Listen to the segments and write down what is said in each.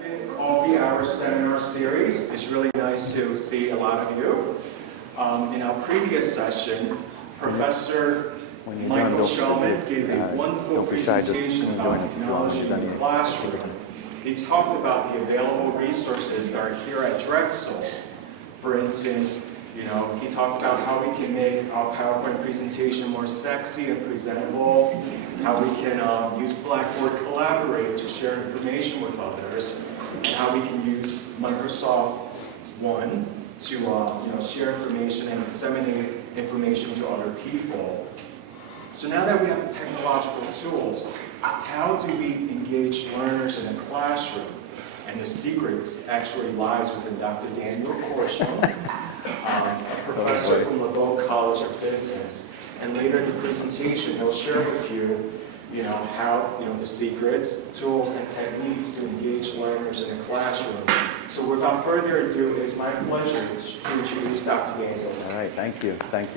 Second Coffee Hour Seminar Series. It's really nice to see a lot of you. In our previous session, Professor Michael Shellman gave a wonderful presentation about technology in the classroom. He talked about the available resources that are here at Drexel. For instance, he talked about how we can make our PowerPoint presentation more sexy and presentable, how we can use Blackboard Collaborate to share information with others, and how we can use Microsoft One to share information and disseminate information to other people. So now that we have the technological tools, how do we engage learners in a classroom? And the secret actually lies within Dr. Daniel Korsham, a professor from LeBeau College of Business. And later in the presentation, he'll share with you, how, the secrets, tools, and techniques to engage learners in a classroom. So without further ado, it's my pleasure to introduce Dr. Daniel. All right, thank you. Thanks,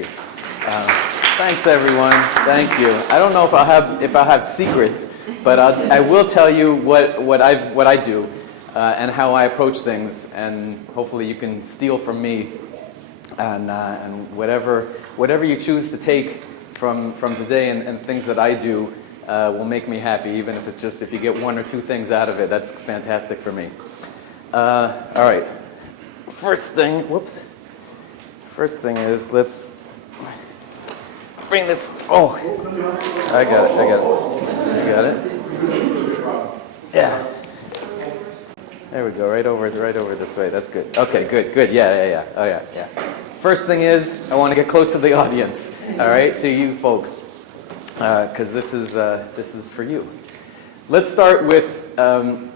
everyone. Thank you. I don't know if I have secrets, but I will tell you what I do and how I approach things, and hopefully you can steal from me, and whatever you choose to take from today and things that I do will make me happy, even if it's just if you get one or two things out of it. That's fantastic for me. All right. First thing is let's bring this. Oh, I got it. Yeah. There we go. Right over this way. That's good. Okay. Good. Yeah. Oh yeah. First thing is I want to get close to the audience. All right, to you folks, because this is for you. Let's start with the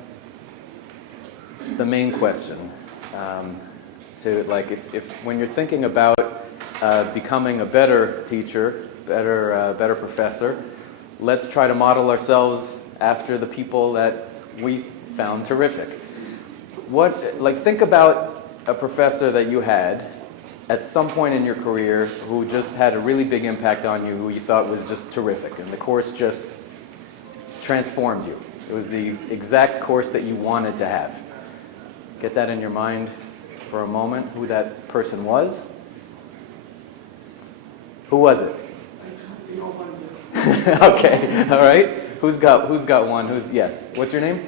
main question. If when you're thinking about becoming a better teacher, better professor, let's try to model ourselves after the people that we found terrific. Think about a professor that you had at some point in your career who just had a really big impact on you, who you thought was just terrific, and the course just transformed you. It was the exact course that you wanted to have. Get that in your mind for a moment, who that person was. Who was it? Okay, all right. Who's got one? Yes. What's your name?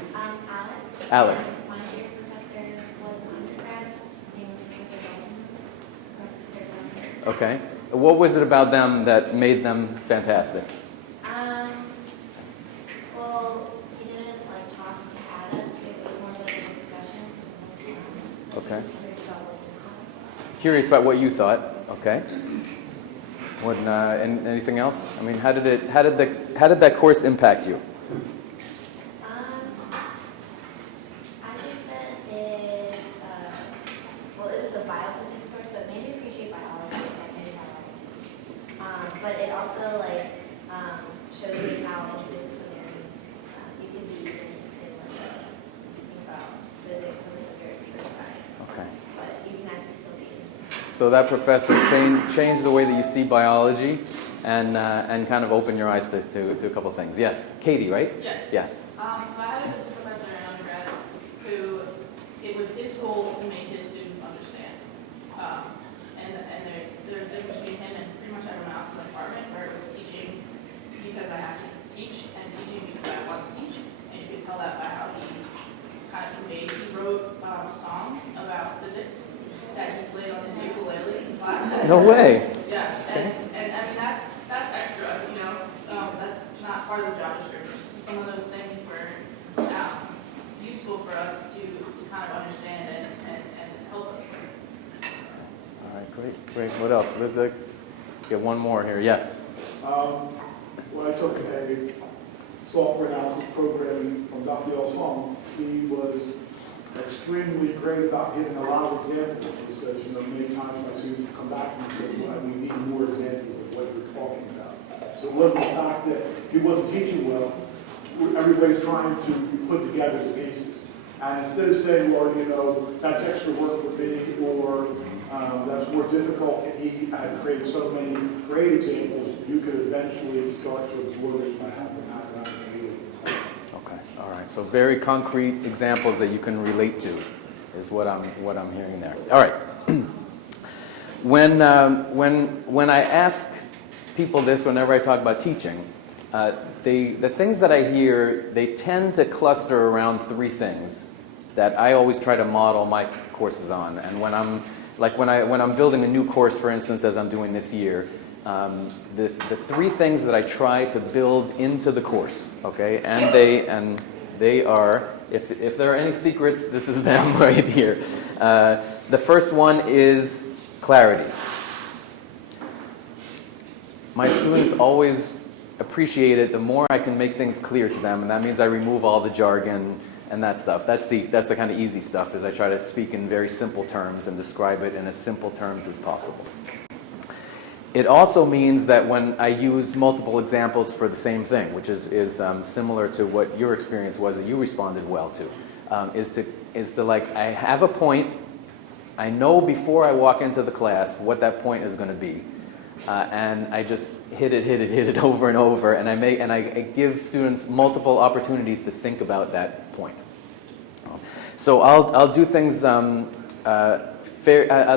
Alex. My favorite professor was an undergrad. His name was Professor Dalton. Okay. What was it about them that made them fantastic? Well, he didn't talk at us. It was more like a discussion. Okay. Curious about what you thought. Okay. And anything else? I mean, how did that course impact you? I think that it was a biophysics course, so it made me appreciate biology. But it also showed me how interdisciplinary you can be in about physics and very pure science. Okay. But you can actually still be in. So that professor changed the way that you see biology, and kind of opened your eyes to a couple of things. Yes, Katie, right? Yeah. Yes. So I had a physics professor in undergrad who it was his goal to make his students understand. And there's a difference between him and pretty much everyone else in the department, where it was teaching because I have to teach and teaching because I want to teach. And you could tell that by how he kind of conveyed. He wrote songs about physics that he played on his ukulele in class. No way. Yeah, and I mean that's extra, that's not part of the job description. So some of those things were useful for us to kind of understand and help us. All right, great. What else? Let's get one more here. Yes. When I took a software analysis programming from Dr. Youre, he was extremely great about giving a lot of examples. He says, many times my students come back and say, we need more examples of what you're talking about. So it wasn't the fact that he wasn't teaching well. Everybody's trying to put together the pieces. And instead of saying, that's extra work for me, or that's more difficult, he had created so many great examples, you could eventually start to absorb it by having that. All right, so very concrete examples that you can relate to is what I'm hearing there. All right. When I ask people this, whenever I talk about teaching, the things that I hear, they tend to cluster around three things that I always try to model my courses on. And when I'm building a new course, for instance, as I'm doing this year, the three things that I try to build into the course, okay, and they are, if there are any secrets, this is them right here. The first one is clarity. My students always appreciate it the more I can make things clear to them, and that means I remove all the jargon and that stuff. That's the kind of easy stuff, is I try to speak in very simple terms and describe it in as simple terms as possible. It also means that when I use multiple examples for the same thing, which is similar to what your experience was that you responded well to, is to like, I have a point, I know before I walk into the class what that point is going to be, and I just hit it over and over, and I give students multiple opportunities to think about that point. So I'll do things I'll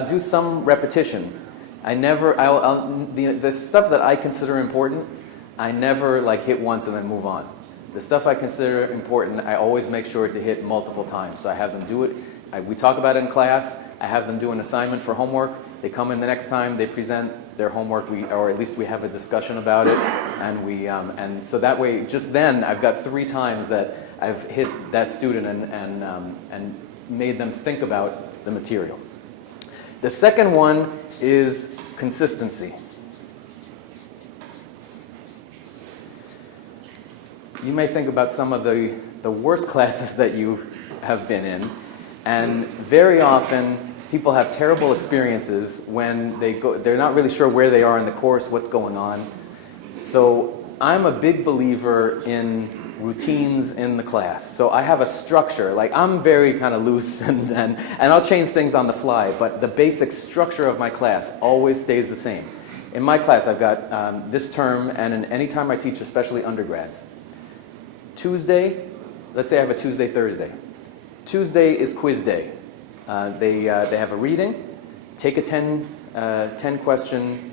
do some repetition. The stuff that I consider important, I never like hit once and then move on. The stuff I consider important, I always make sure to hit multiple times. So I have them do it. We talk about it in class. I have them do an assignment for homework. They come in the next time, they present their homework, or at least we have a discussion about it, and so that way, just then, I've got 3 times that I've hit that student and made them think about the material. The second one is consistency. You may think about some of the worst classes that you have been in, and very often people have terrible experiences when they're not really sure where they are in the course, what's going on. So I'm a big believer in routines in the class. So I have a structure. Like, I'm very kind of loose and I'll change things on the fly, but the basic structure of my class always stays the same. In my class, I've got this term, and any time I teach, especially undergrads. Tuesday, let's say I have a Tuesday, Thursday. Tuesday is quiz day. They have a reading, take a 10 question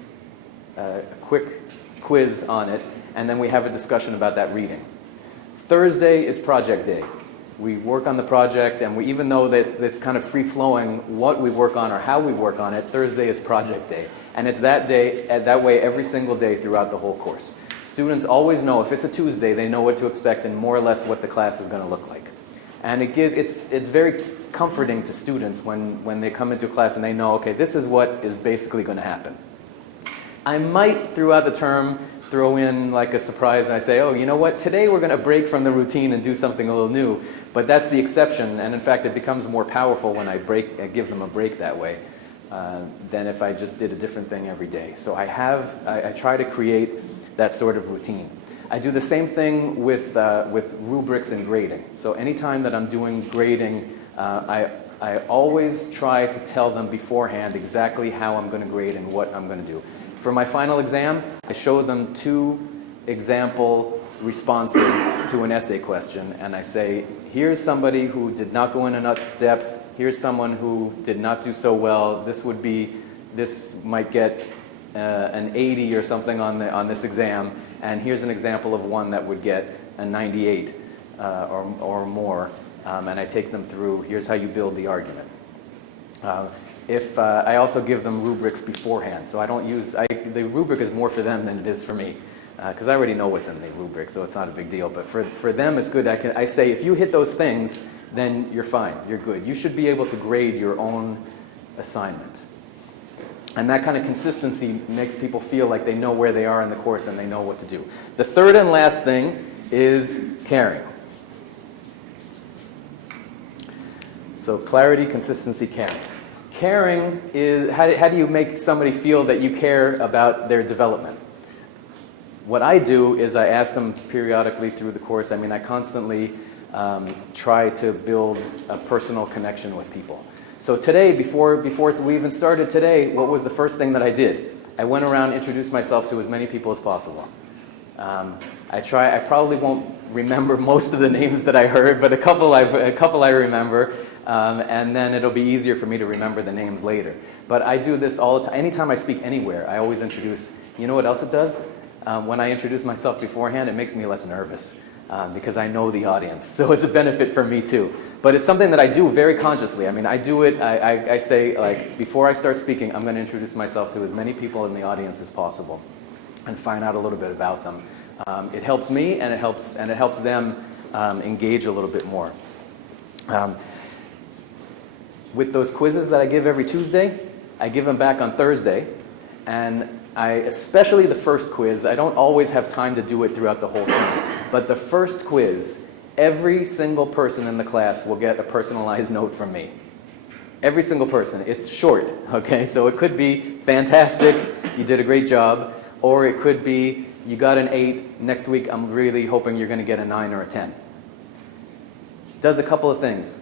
quick quiz on it, and then we have a discussion about that reading. Thursday is project day. We work on the project, and even though this kind of free-flowing what we work on or how we work on it, Thursday is project day. And it's that way every single day throughout the whole course. Students always know if it's a Tuesday, they know what to expect and more or less what the class is going to look like. And it's very comforting to students when they come into class and they know, okay, this is what is basically going to happen. I might, throughout the term, throw in like a surprise, and I say, oh, you know what, today we're going to break from the routine and do something a little new. But that's the exception, and in fact it becomes more powerful when I give them a break that way than if I just did a different thing every day. So I try to create that sort of routine. I do the same thing with rubrics and grading. So anytime that I'm doing grading, I always try to tell them beforehand exactly how I'm going to grade and what I'm going to do. For my final exam, I show them 2 example responses to an essay question, and I say, here's somebody who did not go in enough depth, here's someone who did not do so well, this might get an 80 or something on this exam, and here's an example of one that would get a 98 or more, and I take them through, here's how you build the argument. I also give them rubrics beforehand, so I don't use, the rubric is more for them than it is for me, because I already know what's in the rubric, so it's not a big deal, but for them it's good. I say, if you hit those things, then you're fine, you're good. You should be able to grade your own assignment. And that kind of consistency makes people feel like they know where they are in the course and they know what to do. The third and last thing is caring. So clarity, consistency, caring. Caring is, how do you make somebody feel that you care about their development? What I do is I ask them periodically through the course, I constantly try to build a personal connection with people. So today, before we even started today, what was the first thing that I did? I went around and introduced myself to as many people as possible. I probably won't remember most of the names that I heard, but a couple I remember, and then it'll be easier for me to remember the names later. But I do this all the time. Anytime I speak anywhere, I always introduce. You know what else it does? When I introduce myself beforehand, it makes me less nervous because I know the audience. So it's a benefit for me too. But it's something that I do very consciously. I mean, I do it. I say, like, before I start speaking, I'm going to introduce myself to as many people in the audience as possible and find out a little bit about them. It helps me, and it helps them engage a little bit more. With those quizzes that I give every Tuesday, I give them back on Thursday, and especially the first quiz, I don't always have time to do it throughout the whole term, but the first quiz, every single person in the class will get a personalized note from me. Every single person. It's short, okay? So it could be fantastic, you did a great job, or it could be you got an 8, next week I'm really hoping you're going to get a 9 or a 10. It does a couple of things.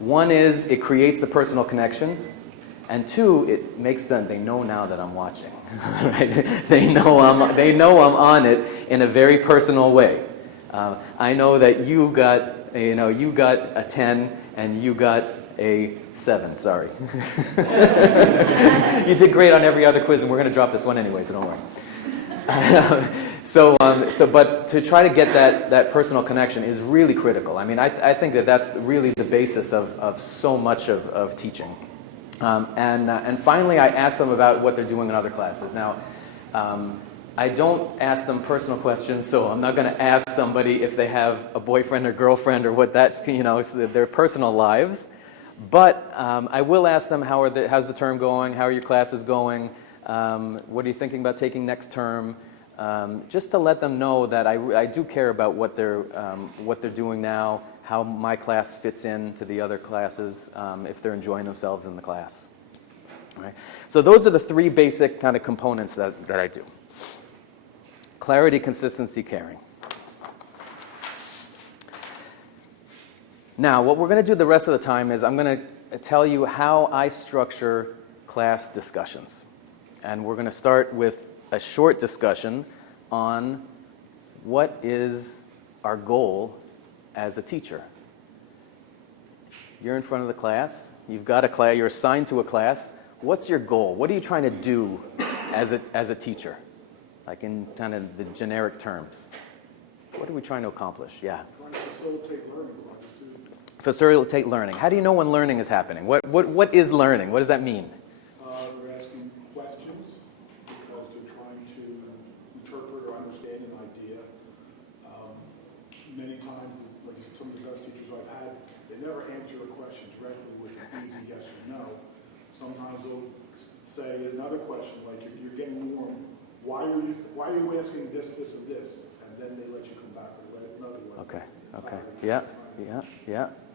One is it creates the personal connection, and 2, it makes them, they know now that I'm watching. Right? They know I'm on it in a very personal way. I know that you got a 10 and you got a 7, sorry. You did great on every other quiz, and we're going to drop this one anyway, so don't worry. But to try to get that personal connection is really critical. I mean, I think that's really the basis of so much of teaching. And finally, I ask them about what they're doing in other classes. Now, I don't ask them personal questions, so I'm not going to ask somebody if they have a boyfriend or girlfriend or what that's, it's their personal lives. But I will ask them, how's the term going? How are your classes going? What are you thinking about taking next term? Just to let them know that I do care about what they're doing now, how my class fits into the other classes, if they're enjoying themselves in the class. All right. So those are the 3 basic kind of components that I do. Clarity, consistency, caring. Now, what we're going to do the rest of the time is I'm going to tell you how I structure class discussions. And we're going to start with a short discussion on what is our goal as a teacher. You're in front of the class. You've got a class. You're assigned to a class. What's your goal? What are you trying to do as a teacher? Like in kind of the generic terms. What are we trying to accomplish? Yeah. Trying to facilitate learning by the student. Facilitate learning. How do you know when learning is happening? What is learning? What does that mean? They're asking questions because they're trying to interpret or understand an idea. Many times, like some of the best teachers I've had, they never answer a question directly with an easy yes or no. Sometimes they'll say another question like, "You're getting warm. Why are you asking this, and this?" And then they let you come back with another one. Okay. Yeah.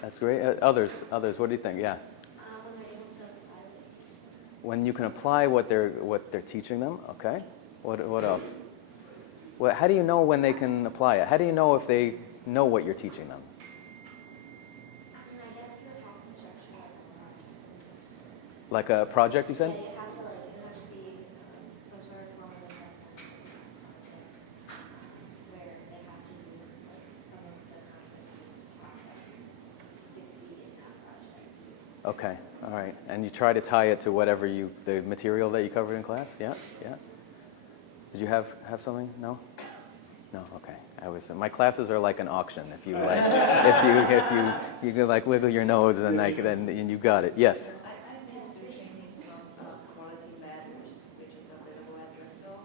That's great. Others. What do you think? Yeah. When you can apply what they're teaching them. Okay. What else? Well, how do you know when they can apply it? How do you know if they know what you're teaching them? I mean, I guess you would have to structure it. Like a project, you said? Yeah, it has to be some sort of formal assessment where they have to use some of the concepts you taught them to succeed in that project. Okay. All right. And you try to tie it to whatever the material that you covered in class? Yeah. Did you have something? No? No. Okay. My classes are like an auction. If you like, if you can like wiggle your nose, then and you got it. Yes. I attend the training from Quality Matters, which is available at Drexel.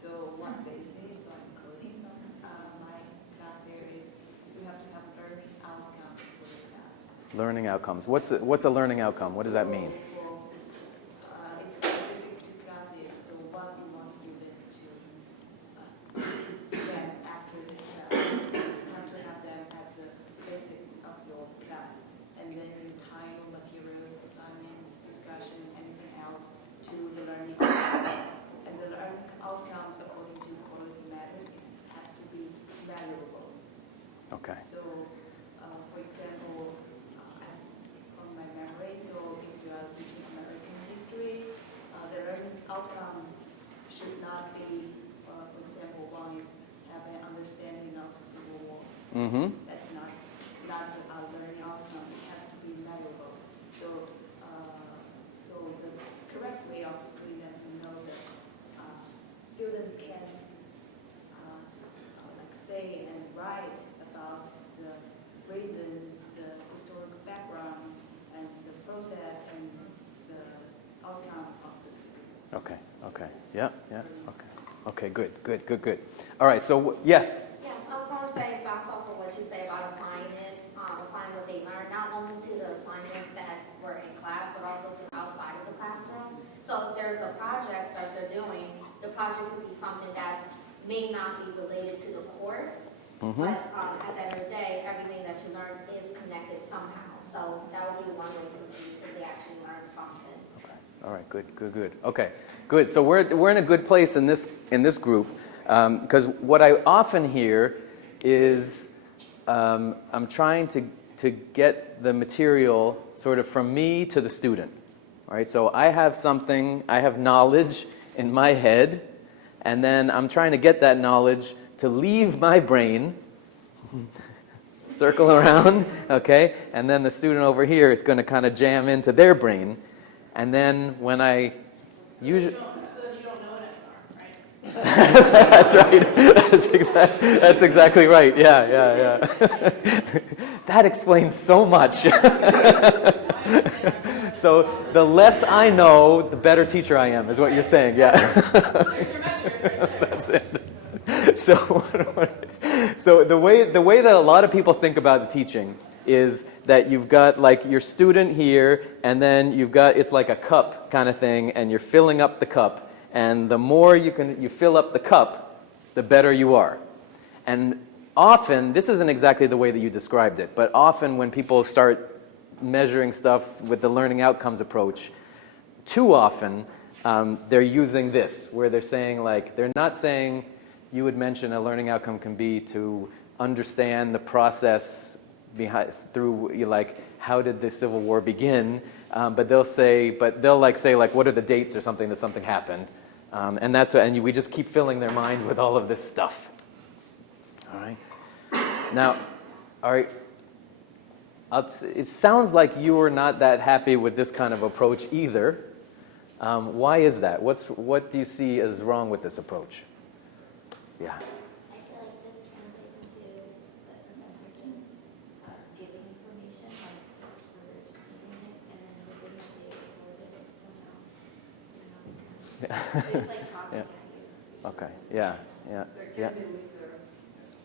So what they say, so I'm quoting my class there is you have to have learning outcomes for the class. Learning outcomes. What's a learning outcome? What does that mean? It's specific to classes, so what you want students to learn after this class. You have to have them as the basics of your class, and then you tie your materials, assignments, discussion, anything else to the learning outcomes. And the learning outcomes, according to Quality Matters, it has to be valuable. Okay. So, for example, from my memory, so if you are process and the outcome of this. Okay, okay, yeah, okay. Okay, good. All right, so, yes? Yes, I was going to say, bounce off of what you say about applying what they learned, not only to the assignments that were in class, but also to outside of the classroom. So if there's a project that they're doing, the project could be something that may not be related to the course, but at the end of the day, everything that you learn is connected somehow. So that would be one way to see if they actually learned something. All right, good. Okay, good. So we're in a good place in this group, because what I often hear is I'm trying to get the material sort of from me to the student. All right, so I have knowledge in my head, and then I'm trying to get that knowledge to leave my brain, circle around, okay, and then the student over here is going to kind of jam into their brain. And then when I usually... So that you don't know it anymore, right? That's right. That's exactly right. Yeah. That explains so much. So the less I know, the better teacher I am, is what you're saying. Yeah. There's your metric right there. That's it. So the way that a lot of people think about the teaching is that you've got like your student here, and then it's like a cup kind of thing, and you're filling up the cup, and the more you fill up the cup, the better you are. And often, this isn't exactly the way that you described it, but often when people start measuring stuff with the learning outcomes approach, too often they're using this, where they're saying they're not saying, you would mention a learning outcome can be to understand the process through how did the Civil War begin, but they'll say what are the dates or something that something happened, and we just keep filling their mind with all of this stuff. All right. Now, all right. It sounds like you are not that happy with this kind of approach either. Why is that? What do you see as wrong with this approach? Yeah. I feel like this translates into the professor just giving information, like just regurgitating it, and then we're going to be able to hold it somehow. It's like talking Yeah. at you. Okay. Yeah. There can be a leak there.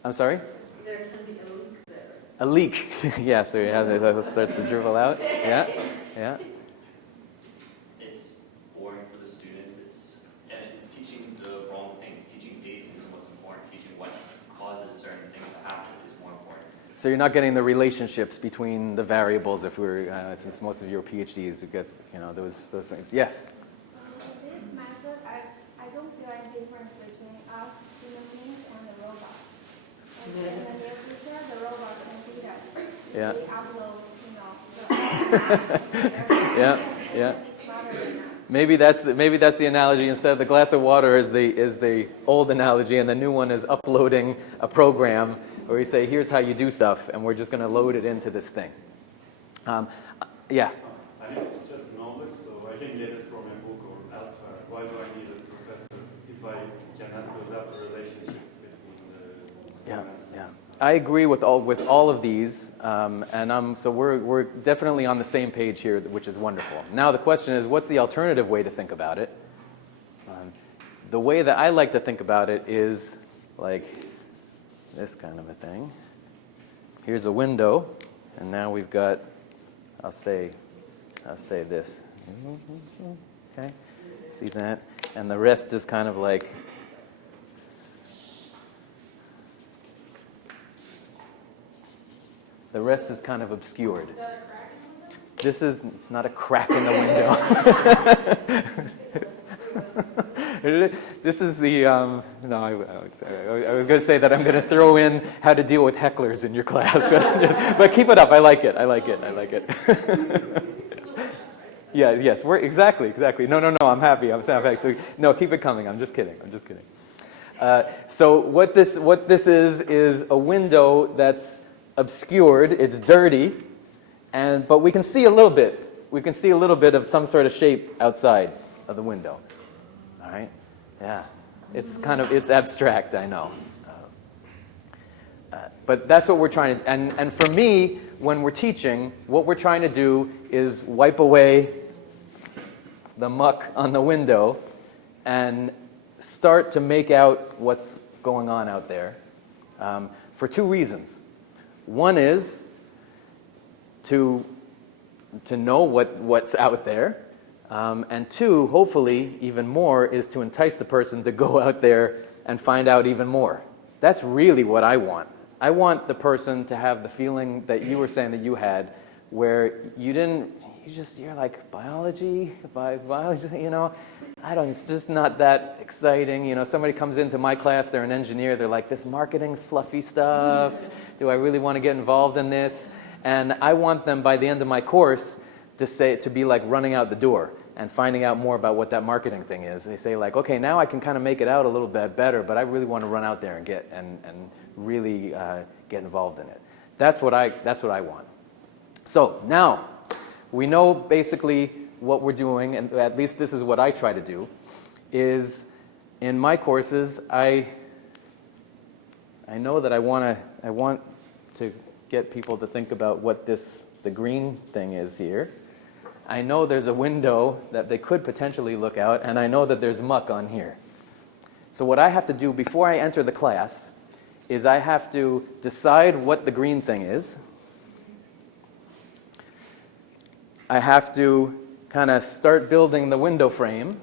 I'm sorry? There can be a leak there. A leak. Yeah. So that starts to dribble out. Yeah. It's boring for the students. It's teaching the wrong things. Teaching dates isn't what's important. Teaching what causes certain things to happen is more important. So you're not getting the relationships between the variables. If since most of your PhDs, it gets those things. Yes. This method, I don't feel any difference between us human beings and the robot. And in the near future, the robot can beat us. Yeah. We upload, Yeah. it's smarter than us. Maybe that's the analogy. Instead of the glass of water is the old analogy, and the new one is uploading a program where you say, here's how you do stuff, and we're just going to load it into this thing. Yeah. I think it's just knowledge, so I can get it from a book or elsewhere. Why do I need a professor if I cannot build up the relationships between the elements? Yeah. I agree with all of these, and so we're definitely on the same page here, which is wonderful. Now the question is, what's the alternative way to think about it? The way that I like to think about it is like this kind of a thing. Here's a window, and now we've got, I'll say this. Okay, see that? And the rest is kind of like. The rest is kind of obscured. Is that a crack in the window? It's not a crack in the window. This is the, no, I was going to say that I'm going to throw in how to deal with hecklers in your class. But keep it up, I like it. Yes, exactly. No, I'm happy. So, no, keep it coming, I'm just kidding. So what this is a window that's obscured, it's dirty, but we can see a little bit. We can see a little bit of some sort of shape outside of the window. All right? Yeah. It's abstract, I know. But that's what we're trying to, and for me, when we're teaching, what we're trying to do is wipe away the muck on the window and start to make out what's going on out there for two reasons. One is to know what's out there, and two, hopefully, even more, is to entice the person to go out there and find out even more. That's really what I want. I want the person to have the feeling that you were saying that you had, where you're like, biology, you know, it's just not that exciting. You know, somebody comes into my class, they're an engineer, they're like, this marketing fluffy stuff, do I really want to get involved in this? And I want them, by the end of my course, to be like running out the door and finding out more about what that marketing thing is. They say like, okay, now I can kind of make it out a little bit better, but I really want to run out there and really get involved in it. That's what I want. So now we know basically what we're doing, and at least this is what I try to do, is in my courses, I know that I want to get people to think about what the green thing is here. I know there's a window that they could potentially look out, and I know that there's muck on here. So what I have to do before I enter the class is I have to decide what the green thing is. I have to kind of start building the window frame.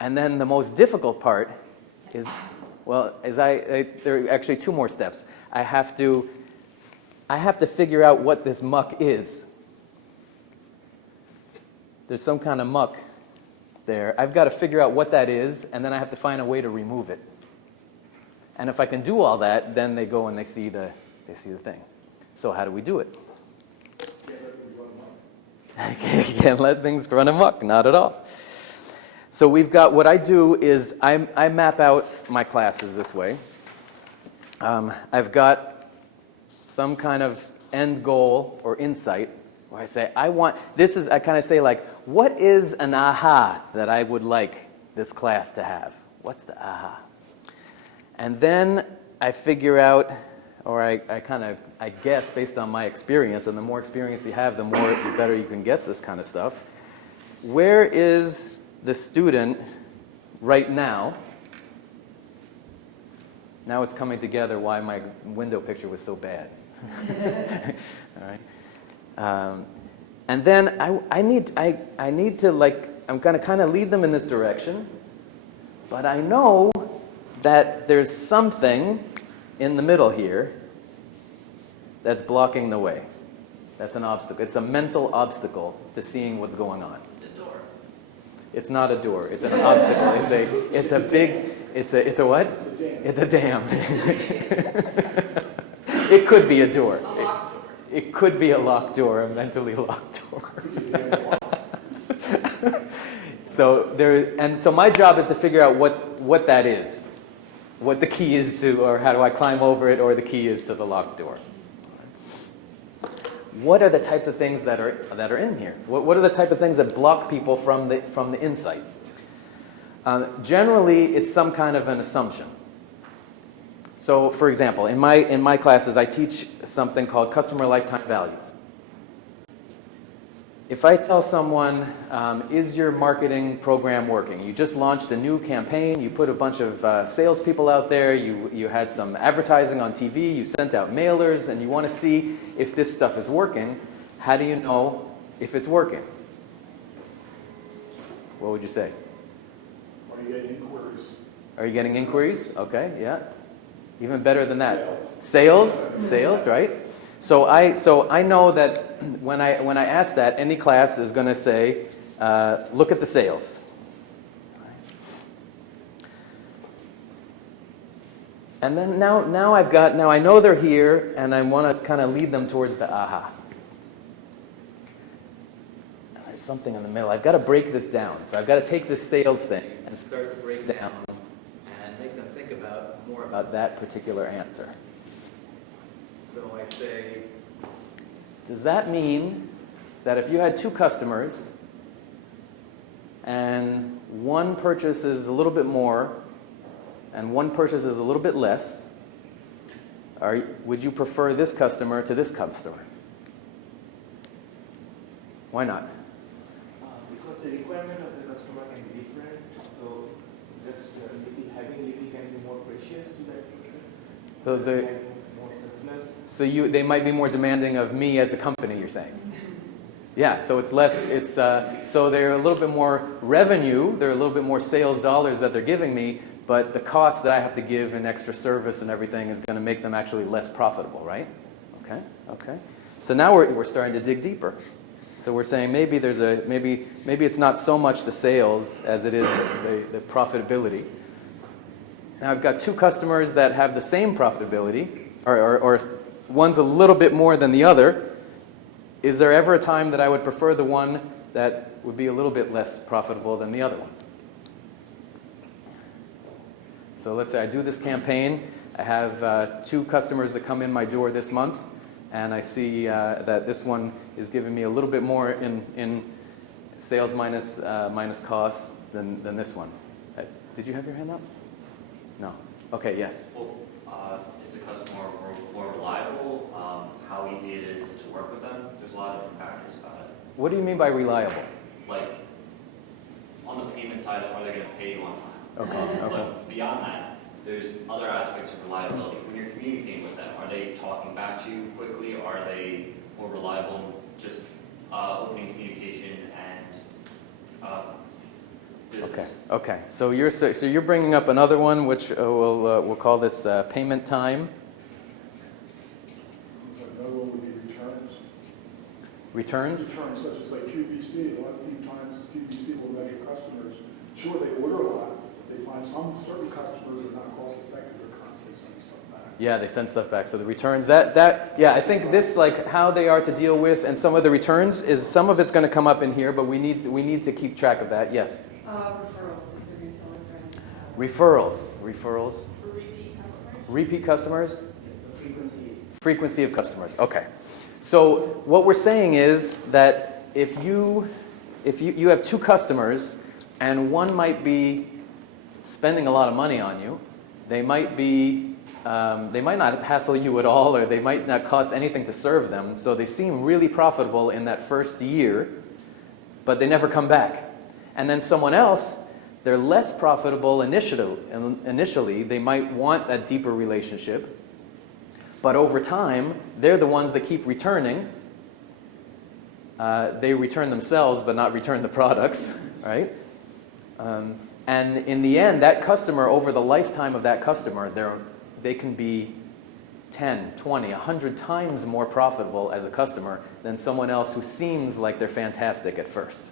And then the most difficult part is, there are actually two more steps. I have to figure out what this muck is. There's some kind of muck there. I've got to figure out what that is, and then I have to find a way to remove it. And if I can do all that, then they go and they see the thing. So how do we do it? Can't let things run amok, not at all. So we've got, what I do is I map out my classes this way. I've got some kind of end goal or insight where I say, I kind of say like, what is an aha that I would like this class to have? What's the aha? And then I figure out, or I guess based on my experience, and the more experience you have, the better you can guess this kind of stuff. Where is the student right now? Now it's coming together why my window picture was so bad. All right. And then I need to, like, I'm going to kind of lead them in this direction, but I know that there's something in the middle here that's blocking the way. That's an obstacle. It's a mental obstacle to seeing what's going on. It's a door. It's not a door. It's an obstacle. It's a what? It's a dam. It could be a door. A locked door. It could be a locked door, a mentally locked door. So my job is to figure out what that is, what the key is to, or how do I climb over it, or the key is to the locked door. What are the types of things that are in here? What are the type of things that block people from the insight? Generally, it's some kind of an assumption. So, for example, in my classes, I teach something called customer lifetime value. If I tell someone, is your marketing program working? You just launched a new campaign, you put a bunch of salespeople out there, you had some advertising on TV, you sent out mailers, and you want to see if this stuff is working. How do you know if it's working? What would you say? Are you getting inquiries? Are you getting inquiries? Okay, yeah. Even better than that. Sales, right? So I know that when I ask that, any class is going to say, look at the sales. And then now I know they're here, and I want to kind of lead them towards the aha. And there's something in the middle. I've got to break this down. So I've got to take this sales thing and start to break down and make them think more about that particular answer. So I say, does that mean that if you had two customers and one purchases a little bit more and one purchases a little bit less, would you prefer this customer to this customer? Why not? Because the requirement of the customer can be different, so just having lippy can be more precious to that person. So Having more surplus. So they might be more demanding of me as a company, you're saying? Yeah, so it's less, so they're a little bit more revenue, they're a little bit more sales dollars that they're giving me, but the cost that I have to give in extra service and everything is going to make them actually less profitable, right? Okay, okay. So now we're starting to dig deeper. So we're saying maybe maybe it's not so much the sales as it is the profitability. Now I've got two customers that have the same profitability, or one's a little bit more than the other. Is there ever a time that I would prefer the one that would be a little bit less profitable than the other one? So let's say I do this campaign. I have two customers that come in my door this month, and I see that this one is giving me a little bit more in sales minus costs than this one. Did you have your hand up? No. Okay, yes. Well, is the customer more reliable? How easy it is to work with them? There's a lot of different factors about it. What do you mean by reliable? Like, on the payment side, are they going to pay you on time? Okay, okay. But beyond that, there's other aspects of reliability. When you're communicating with them, are they talking back to you quickly? Are they more reliable in just opening communication and business? Okay. So you're bringing up another one, which we'll call this payment time. Another one would be returns. Returns. Returns such as like QVC, a lot of times QVC will measure customers. Sure, they order a lot, but they find some certain customers are not cost effective, they're constantly sending stuff back. Yeah, they send stuff back. So the returns, yeah, I think this, like how they are to deal with, and some of the returns is some of it's going to come up in here, but we need to keep track of that. Yes. Referrals, if they're going to tell their friends. Referrals. Repeat customers? Repeat customers. The frequency. Frequency of customers. Okay. So what we're saying is that if you have two customers and one might be spending a lot of money on you, they might not hassle you at all, or they might not cost anything to serve them. So they seem really profitable in that first year, but they never come back. And then someone else, they're less profitable initially. They might want that deeper relationship. But over time, they're the ones that keep returning. They return themselves, but not return the products, right? And in the end, that customer, over the lifetime of that customer, they can be 10, 20, 100 times more profitable as a customer than someone else who seems like they're fantastic at first.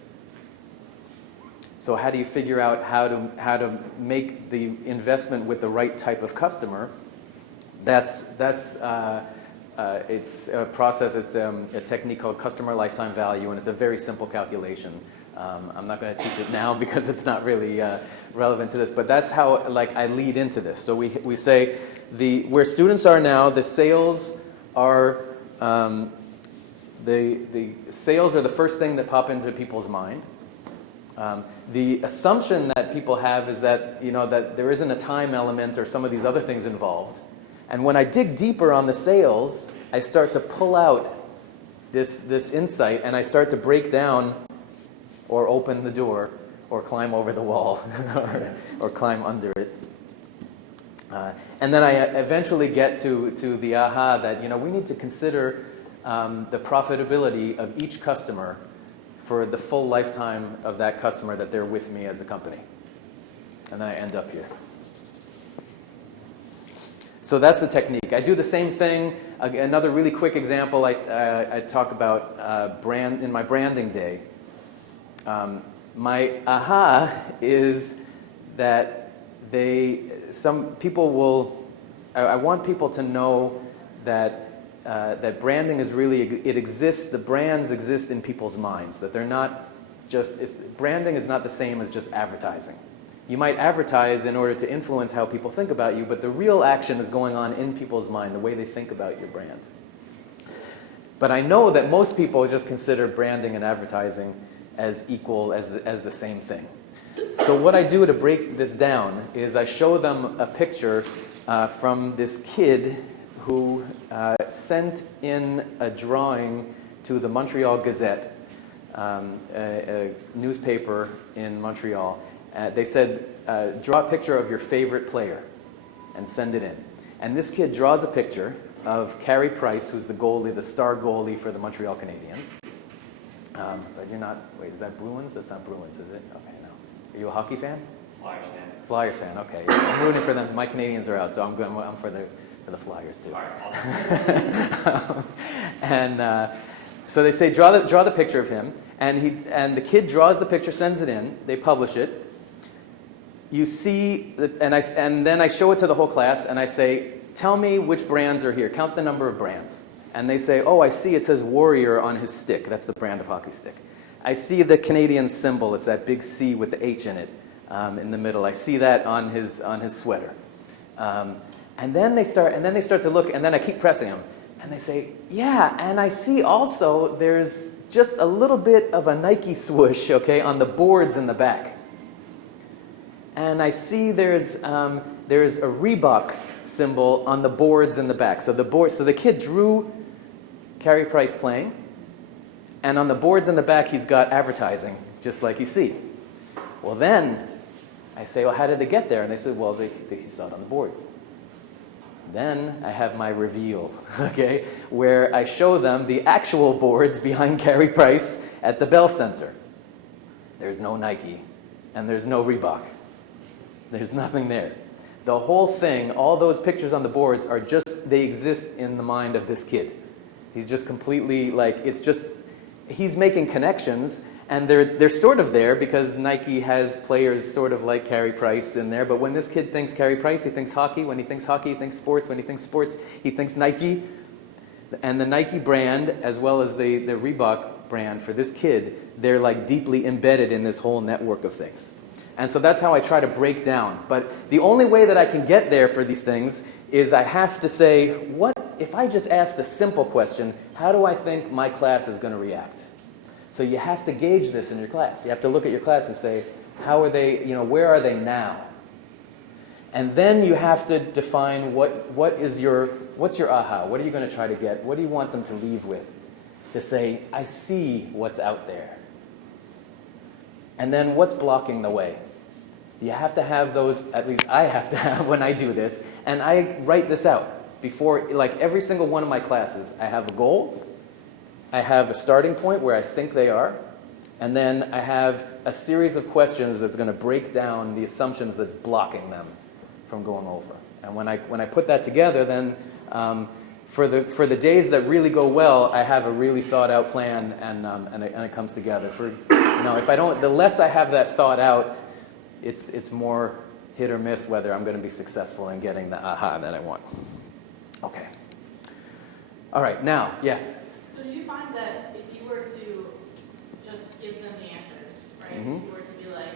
So how do you figure out how to make the investment with the right type of customer? It's a process. It's a technique called customer lifetime value, and it's a very simple calculation. I'm not going to teach it now because it's not really relevant to this, but that's how I lead into this. So we say where students are now, the sales are the sales are the first thing that pop into people's mind. The assumption that people have is that that there isn't a time element or some of these other things involved. And when I dig deeper on the sales, I start to pull out this insight, and I start to break down or open the door or climb over the wall or climb under it. And then I eventually get to the aha that we need to consider the profitability of each customer for the full lifetime of that customer that they're with me as a company. And then I end up here. So that's the technique. I do the same thing. Another really quick example I talk about in my branding day. My aha is that some people will. I want people to know that that branding is really, it exists. The brands exist in people's minds. That they're not just. Branding is not the same as just advertising. You might advertise in order to influence how people think about you, but the real action is going on in people's mind, the way they think about your brand. But I know that most people just consider branding and advertising as equal, as the same thing. So what I do to break this down is I show them a picture from this kid who sent in a drawing to the Montreal Gazette a newspaper in Montreal. They said, draw a picture of your favorite player and send it in. And this kid draws a picture of Carey Price, who's the goalie, the star goalie for the Montreal Canadiens. But you're not, wait, is that Bruins? That's not Bruins, is it? Okay, no. Are you a hockey fan? Flyers fan. Flyers fan, okay. I'm rooting for them. My Canadians are out, so I'm for the Flyers too. All right, awesome. And so they say, draw the picture of him, and the kid draws the picture, sends it in, they publish it. You see, and then I show it to the whole class, and I say, tell me which brands are here. Count the number of brands. And they say, oh, I see it says Warrior on his stick. That's the brand of hockey stick. I see the Canadian symbol. It's that big C with the H in it in the middle. I see that on his sweater. And then they start to look, and then I keep pressing them. And they say, yeah, and I see also there's just a little bit of a Nike swoosh, okay, on the boards in the back. And I see there's a Reebok symbol on the boards in the back. So the kid drew Carey Price playing, and on the boards in the back he's got advertising, just like you see. Well then, I say, well, how did they get there? And they said, well, they saw it on the boards. Then I have my reveal, okay, where I show them the actual boards behind Carey Price at the Bell Center. There's no Nike, and there's no Reebok. There's nothing there. The whole thing, all those pictures on the boards are just, they exist in the mind of this kid. He's just completely, like, it's just, he's making connections, and they're sort of there because Nike has players sort of like Carey Price in there, but when this kid thinks Carey Price, he thinks hockey. When he thinks hockey, he thinks sports. When he thinks sports, he thinks Nike. And the Nike brand, as well as the Reebok brand for this kid, they're like deeply embedded in this whole network of things. And so that's how I try to break down. But the only way that I can get there for these things is I have to say, what if I just ask the simple question, how do I think my class is going to react? So you have to gauge this in your class. You have to look at your class and say, how are they, where are they now? And then you have to define what's your aha? What are you going to try to get? What do you want them to leave with? To say, I see what's out there. And then what's blocking the way? You have to have those, at least I have to have when I do this, and I write this out before, like every single one of my classes. I have a goal, I have a starting point where I think they are, and then I have a series of questions that's going to break down the assumptions that's blocking them from going over. And when I put that together, then for the days that really go well, I have a really thought out plan, and it comes together. If I don't, the less I have that thought out, it's more hit or miss whether I'm going to be successful in getting the aha that I want. Okay. All right. Now, yes. So do you find that if you were to just give them the answers, right? Mm-hmm. If you were to be like,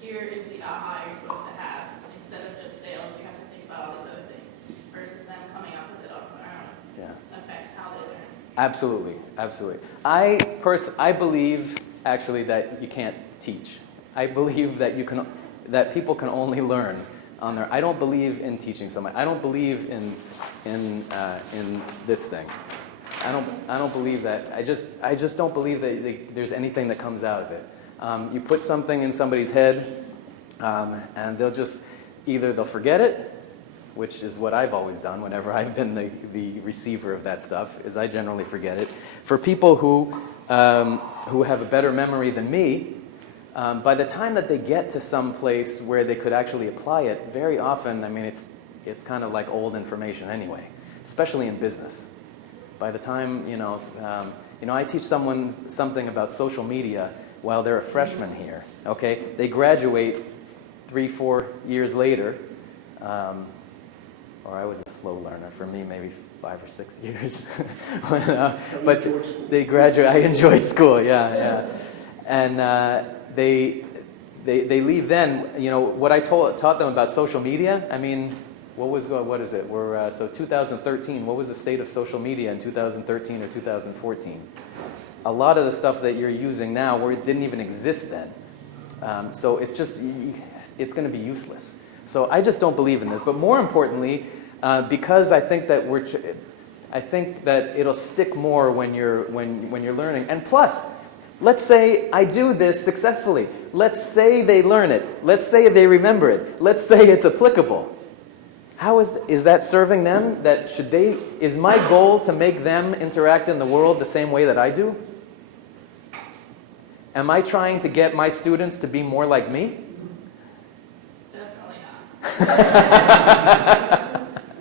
here is the aha you're supposed to have, instead of just sales, you have to think about all these other things, versus them coming up with it on their own, Yeah. affects how they learn. Absolutely. Absolutely. I believe actually that you can't teach. I believe that people can only learn on their. I don't believe in teaching somebody. I don't believe in this thing. I don't believe that. I just don't believe that there's anything that comes out of it. You put something in somebody's head, and they'll just they'll forget it, which is what I've always done whenever I've been the receiver of that stuff. Is I generally forget it. For people who have a better memory than me, by the time that they get to some place where they could actually apply it, very often, I mean, it's kind of like old information anyway, especially in business. By the time, I teach someone something about social media while they're a freshman here, okay? They graduate 3-4 years later, or I was a slow learner. For me, maybe 5 or 6 years. But they graduate. I enjoyed school, yeah. And they leave then. What I taught them about social media. I mean, what is it? We're so 2013. What was the state of social media in 2013 or 2014? A lot of the stuff that you're using now, where it didn't even exist then. So it's going to be useless. So I just don't believe in this. But more importantly, because I think that it'll stick more when you're learning. And plus, Let's say I do this successfully. Let's say they learn it. Let's say they remember it. Let's say it's applicable. How is that serving them? Is my goal to make them interact in the world the same way that I do? Am I trying to get my students to be more like me? Definitely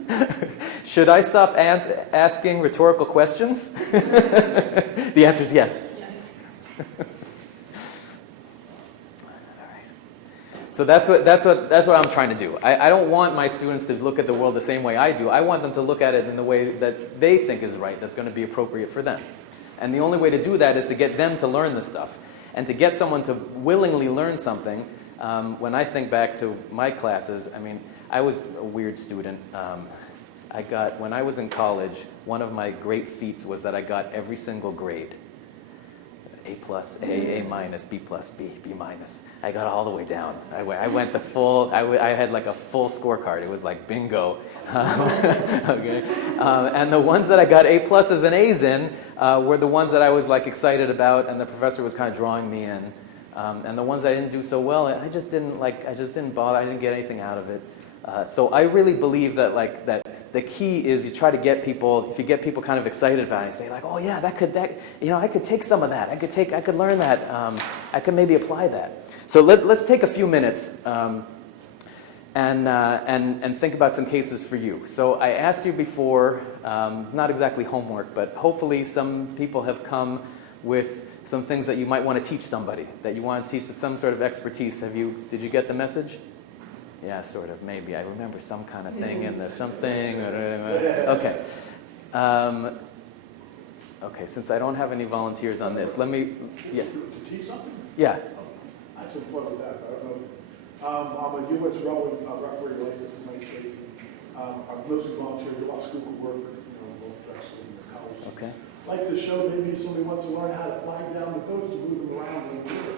not. Should I stop asking rhetorical questions? The answer is yes. Yes. So that's what I'm trying to do. I don't want my students to look at the world the same way I do. I want them to look at it in the way that they think is right, that's going to be appropriate for them. And the only way to do that is to get them to learn the stuff. And to get someone to willingly learn something, when I think back to my classes, I mean, I was a weird student. When I was in college, one of my great feats was that I got every single grade. A+, A minus, B+, B, B minus. I got all the way down. I went the full, I had like a full scorecard. It was like bingo. Okay. And the ones that I got A+s and A's in were the ones that I was like excited about, and the professor was kind of drawing me in. And the ones that I didn't do so well, I just didn't bother. I didn't get anything out of it. So I really believe that the key is you try to get people, if you get people kind of excited about it, say like, oh yeah, I could take some of that. I could learn that. I could maybe apply that. So let's take a few minutes and think about some cases for you. So I asked you before, not exactly homework, but hopefully some people have come with some things that you might want to teach somebody, that you want to teach some sort of expertise. Did you get the message? Yeah, sort of, maybe. I remember some kind of thing in there, something. Okay. Okay, since I don't have any volunteers on this, let me, yeah. To teach something? Yeah. I had some fun with that, but I don't know. I'm a U.S. rowing referee licensed in the United States. I've mostly volunteered with a lot of school work for, both Drexel and colleges. Okay. I'd like to show maybe somebody wants to learn how to flag down the boats and move them around in the river.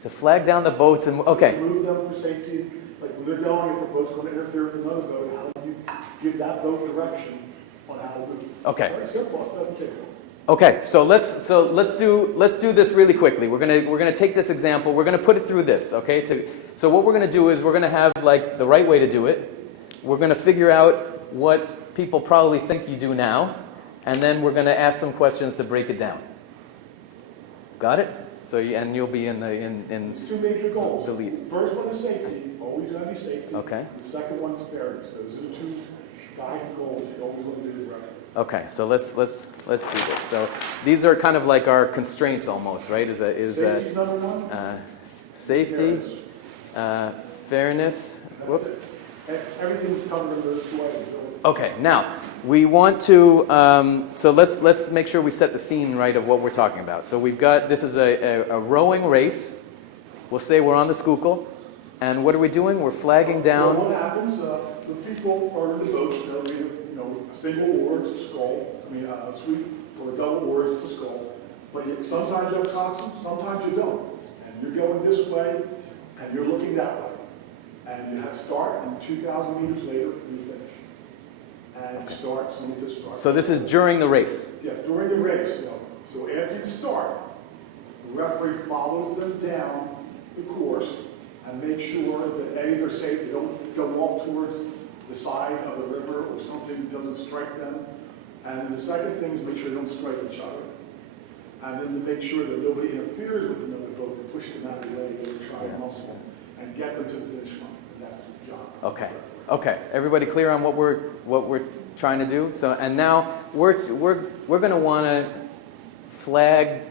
To flag down the boats and, okay. Move them for safety. Like when they're going, if a boat's going to interfere with another boat, how do you give that boat direction on how to move? Okay. Very simple. It's nothing technical. Okay, so let's do this really quickly. We're gonna take this example. We're gonna put it through this. Okay. So what we're gonna do is we're gonna have like the right way to do it. We're gonna figure out what people probably think you do now, and then we're gonna ask some questions to break it down. Got it? So you'll be in There's two major goals. the lead. First one is safety. Always got to be safety. Okay. The second one's fairness. Those are the two guiding goals you always want to do the referee. Okay, so let's do this. So these are kind of like our constraints almost, right? Safety's number one. Safety, fairness. Whoops. Everything's covered in those two items. Okay, now we want to. So let's make sure we set the scene right of what we're talking about. So we've got this is a rowing race. We'll say we're on the Schuylkill, and what are we doing? We're flagging down. Well, what happens? The people are in the boats. They'll read a single oar, it's a scull. A sweep or a double oar, it's a scull. But sometimes you have coxswains, sometimes you don't. And you're going this way, and you're looking that way. And you have start, and 2,000 meters later, you finish. And you start, somebody says start. So this is during the race. Yes, during the race. So after you start, the referee follows them down the course and makes sure that A, they're safe, they don't go off towards the side of the river or something doesn't strike them. And then the second thing is make sure they don't strike each other. And then to make sure that nobody interferes with another boat to push them out of the way to try and muscle them and get them to the finish line. And that's the job. Okay. Okay. Everybody clear on what we're trying to do? So and now we're going to want to flag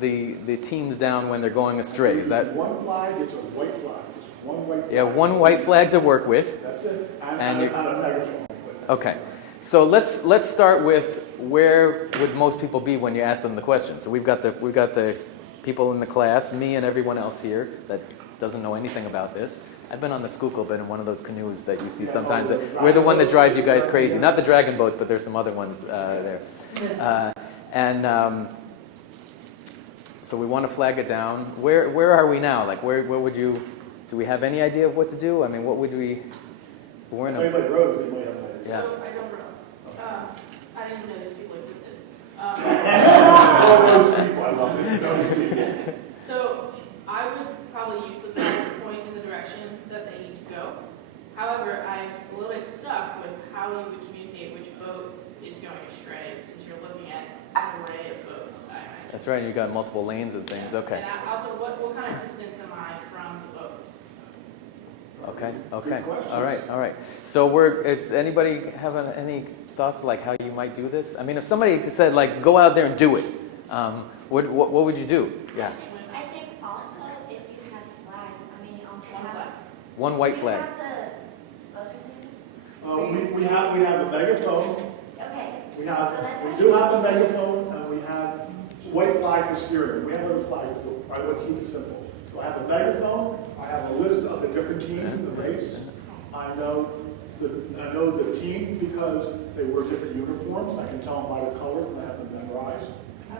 the teams down when they're going astray. Is that one flag? It's a white flag. Just one white flag. Yeah, one white flag to work with. That's it. And a megaphone. Okay. So let's start with where would most people be when you ask them the question. So we've got the people in the class, me and everyone else here that doesn't know anything about this. I've been on the Schuylkill, been in one of those canoes that you see sometimes. We're the one that drive you guys crazy. Not the dragon boats, but there's some other ones there. So we want to flag it down. Where are we now? Like where would you? Do we have any idea of what to do? I mean, what would we? We're in Anybody rows, they might have an idea. Yeah. So I don't row. I didn't even know these people existed. All those people. I love it. So I would probably use the flag to point in the direction that they need to go. However, I'm a little bit stuck with how you would communicate which boat is going astray, since you're looking at an array of boats, I imagine. That's right, you've got multiple lanes and things, okay. And also, what kind of distance am I from the boats? Okay, questions. all right. So anybody have any thoughts like how you might do this? I mean, if somebody said like, go out there and do it, what would you do? Yeah, I think also if you have flags, I mean, you also One have. flag. one white Do flag. you have the buzzer thing? We have a megaphone. Okay. We So do have a megaphone, and we have white flag for steering. We have other flags, but I would keep it simple. So I have a megaphone, I have a list of the different teams in the race. I know the team because they wear different uniforms. I can tell them by the colors, and I have them memorized.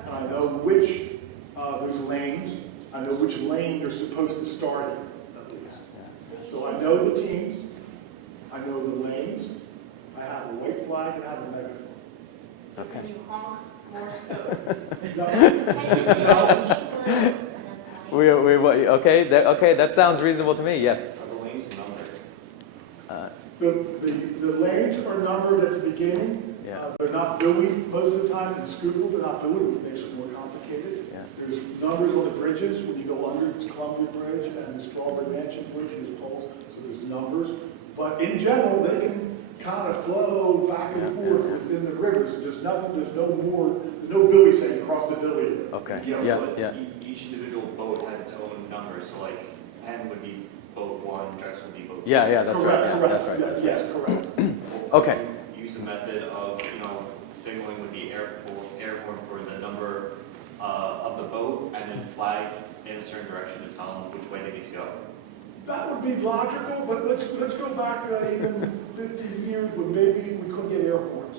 And I know which, there's lanes. I know which lane you're supposed to start in, at least. So I know the teams, I know the lanes, I have a white flag, and I have a megaphone. So Okay. can you honk Morse code? No. Can you say like team blue and then the Okay, that sounds reasonable to me, yes. Are the lanes numbered? The lanes are numbered at the beginning. Yeah. They're not buoyed most of the time. In Schuylkill, they're not buoyed, which makes it more complicated. Yeah. There's numbers on the bridges when you go under this Columbia Bridge and the Strawberry Mansion Bridge, there's poles, so there's numbers. But in general, they can kind of flow back and forth within the rivers. There's no buoy saying cross the buoy. Okay, But yeah. Each individual boat has its own number, so like Penn would be boat 1, Drexel would be boat 2. Yeah, that's right, Correct, yeah, correct. that's right. Yes, yes, correct. Okay. Use a method of, signaling with the air horn for the number of the boat, and then flag in a certain direction to tell them which way they need to go. That would be logical, but let's go back even 50 years when maybe we couldn't get air horns.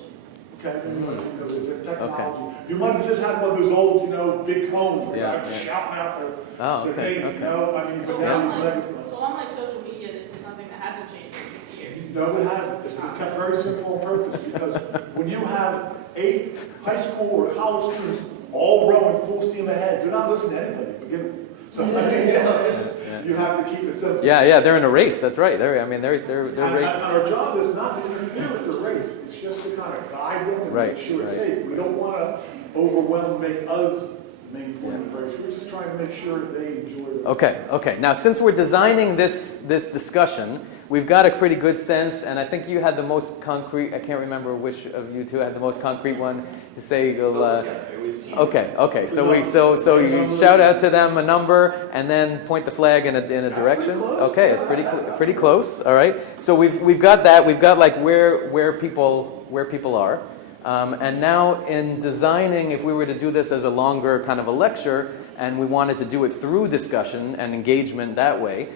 Okay, the technology. You might have just had one of those old, big cones where Yeah, guys yeah. are shouting out Oh, the okay, name, okay. I mean, but now these megaphones. So unlike social media, this is something that hasn't changed in 50 years. No, it hasn't. It's been kept very simple on purpose because when you have 8 high school or college students all rowing full steam ahead, you're not listening to anybody to begin with. So you have to keep it simple. Yeah, they're in a race, that's right. They're And racing. our job is not to interfere with the race. It's just to kind of guide them and Right, make sure it's right. safe. We don't want to overwhelm, make us the main point of the race. We're just trying to make sure they enjoy the race. Okay. Now, since we're designing this discussion, we've got a pretty good sense, and I think you had the most concrete. I can't remember which of you two had the most concrete one. You say you'll. It was Okay. So you shout out to them a number, and then point the flag in a direction. Okay, it's pretty close. All right. So we've got that. We've got like where people are. And now in designing, if we were to do this as a longer kind of a lecture, and we wanted to do it through discussion and engagement that way,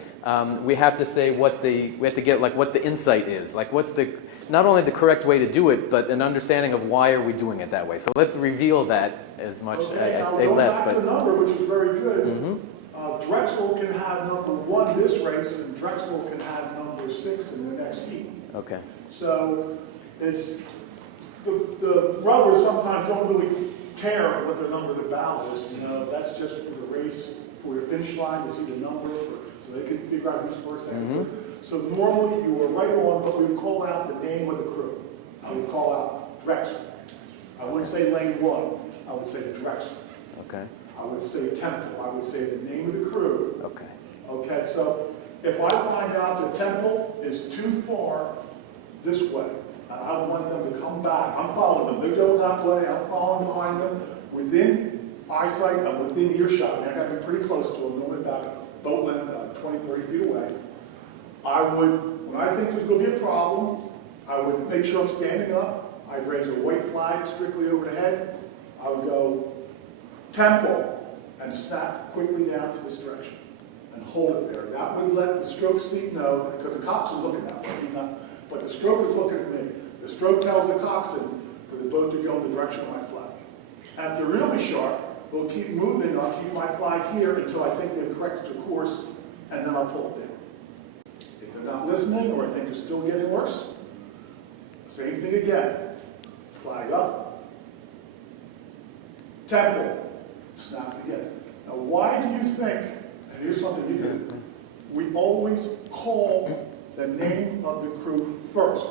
we have to say what the insight is, like what's not only the correct way to do it, but an understanding of why are we doing it that way. So let's reveal that as much. Okay, I now say going less, back to but the number, which is very good. Mhm. Drexel can have number 1 this race, and Drexel can have number 6 in the next heat. okay. So it's the rowers sometimes don't really care what the number of the bow is. That's just for the race, for the finish line to see the number, so they can figure out who's first, second, third. So normally you were right on, but we would call out the name of the crew. I would call out Drexel. I wouldn't say lane 1. I would say Drexel. Okay. I would say Temple. I would say the name of the crew. Okay. Okay, so if I find out that Temple is too far this way, and I want them to come back, I'm following them. They're going that way, I'm following behind them, within eyesight, I'm within earshot. I mean, I got to be pretty close to them, normally about boat length, 20, 30 feet away. When I think there's going to be a problem, I would make sure I'm standing up. I'd raise a white flag strictly overhead. I would go, Temple, and snap quickly down to this direction and hold it there. That would let the stroke seat know, because the coxswain is looking that way, but the stroke is looking at me. The stroke tells the coxswain for the boat to go in the direction of my flag. And if they're really sharp, they'll keep moving. I'll keep my flag here until I think they've corrected the course, and then I'll pull it down. If they're not listening, or I think it's still getting worse, same thing again. Flag up. Temple. snap it again. Now, why do you think, and here's something you do, we always call the name of the crew first?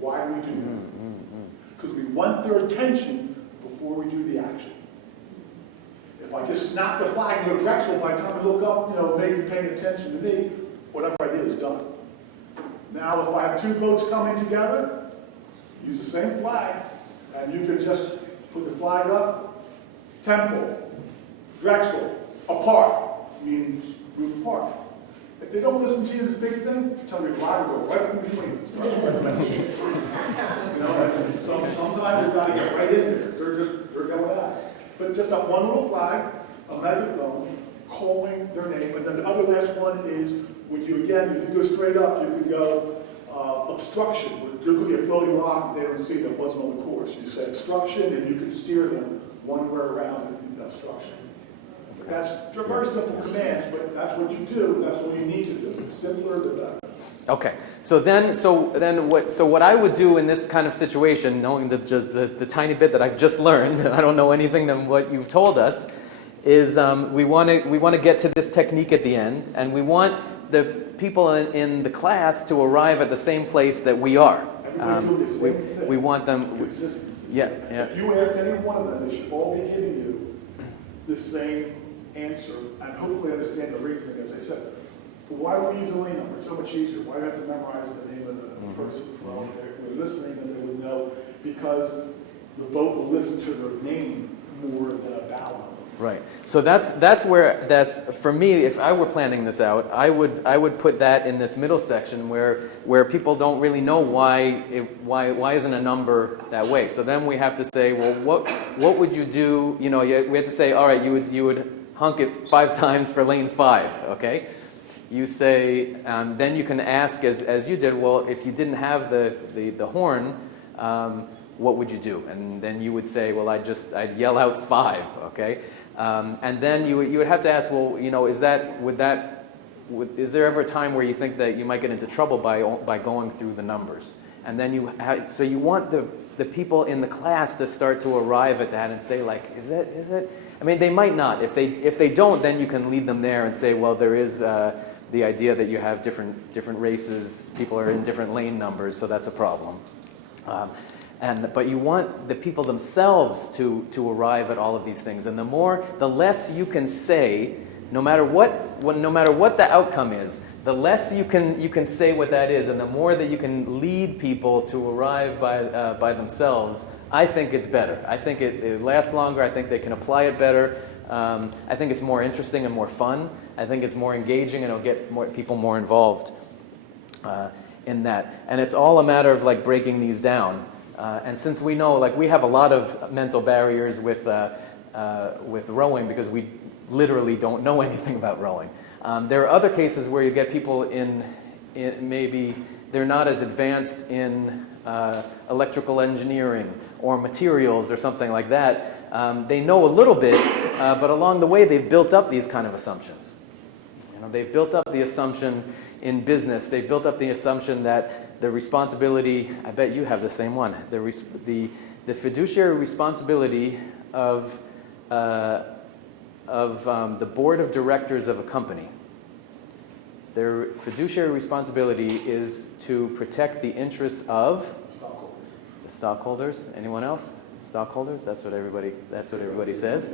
Why do we do that? Because we want their attention before we do the action. If I just snap the flag, Drexel, by the time I look up, maybe paying attention to me, whatever I did is done. Now, if I have two boats coming together, use the same flag, and you can just put the flag up, Temple, Drexel, apart, means move apart. If they don't listen to you, this big thing, tell your driver to go right in between. Sometimes they've got to get right in there. They're going at it. But just up one little flag, a megaphone, calling their name, and then the other last one is when you, again, if you go straight up, you can go obstruction. There could be a floating rock they don't see that wasn't on the course. You say obstruction, and you can steer them one way around the obstruction. That's very simple commands, but that's what you do. That's what you need to do. It's simpler than that. Okay. So what I would do in this kind of situation, knowing that just the tiny bit that I've just learned, and I don't know anything than what you've told us, is we want to get to this technique at the end, and we want the people in the class to arrive at the same place that we are. We want them. Consistency. Yeah. If you asked any one of them, they should all be giving you the same answer, and hopefully understand the reasoning, as I said. But why do we use a lane number? It's so much easier. Why do you have to memorize the name of the person? Well, they're listening, and they would know because the boat will listen to their name more than about them. Right. So that's for me. If I were planning this out, I would put that in this middle section where people don't really know why isn't a number that way. So then we have to say, well, what would you do? We have to say, all right, you would honk it 5 times for lane 5. Okay. You say, then you can ask as you did. Well, if you didn't have the horn, what would you do? And then you would say, well, I'd yell out 5. Okay. And then you would have to ask, well, is there ever a time where you think that you might get into trouble by going through the numbers? And then you want the people in the class to start to arrive at that and say, like, is it? I mean, they might not. If they don't, then you can lead them there and say, well, there is the idea that you have different races, people are in different lane numbers, so that's a problem. But you want the people themselves to arrive at all of these things, and the less you can say, no matter what the outcome is, the less you can say what that is, and the more that you can lead people to arrive by themselves, I think it's better. I think it lasts longer. I think they can apply it better. I think it's more interesting and more fun. I think it's more engaging, and it'll get more people more involved in that. And it's all a matter of breaking these down. And since we know, we have a lot of mental barriers with rowing because we literally don't know anything about rowing. There are other cases where you get people in maybe they're not as advanced in electrical engineering or materials or something like that. They know a little bit, but along the way they've built up these kind of assumptions. They've built up the assumption in business. They've built up the assumption that the responsibility, I bet you have the same one, the fiduciary responsibility of the board of directors of a company. Their fiduciary responsibility is to protect the interests of the stockholders. Anyone else? Stockholders? That's what everybody says.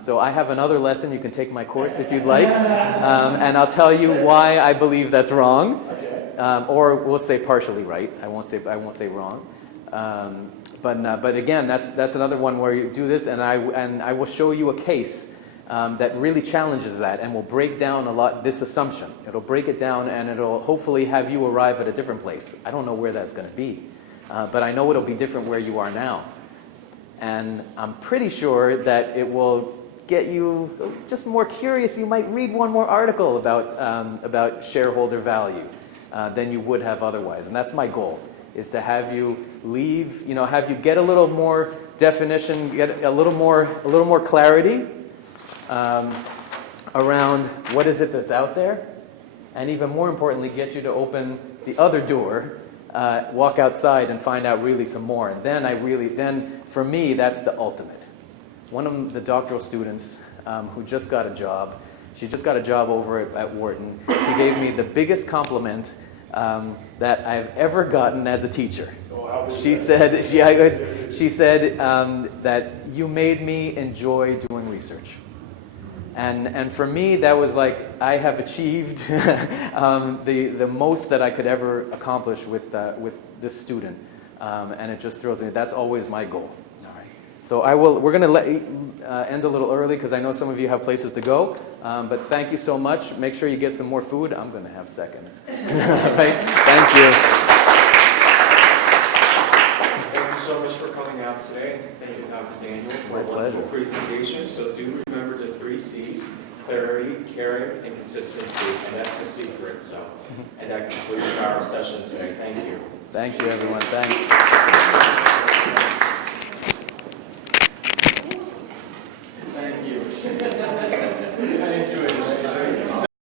So I have another lesson. You can take my course if you'd like, and I'll tell you why I believe that's wrong, or we'll say partially right. I won't say wrong. But again, that's another one where you do this, and I will show you a case that really challenges that and will break down this assumption. It'll break it down, and it'll hopefully have you arrive at a different place. I don't know where that's going to be, but I know it'll be different where you are now. And I'm pretty sure that it will get you just more curious. You might read one more article about shareholder value than you would have otherwise. And that's my goal, is to have you leave, have you get a little more definition, get a little more clarity around what is it that's out there, and even more importantly, get you to open the other door, walk outside and find out really some more. And then for me, that's the ultimate. one of the doctoral students who just got a job, she just got a job over at Wharton. She gave me the biggest compliment that I've ever gotten as a teacher. She said that you made me enjoy doing research. And for me, that was like, I have achieved the most that I could ever accomplish with this student. And it just thrills me. That's always my goal. So we're going to end a little early because I know some of you have places to go. But thank you so much. Make sure you get some more food. I'm going to have seconds. Right? Thank you. Thank you so much for coming out today. Thank you, Dr. Daniel, for a wonderful presentation. So do remember the 3 C's: clarity, caring, and consistency. And that's the secret. So, and that concludes our session today. Thank you. Thank you, everyone. Thanks.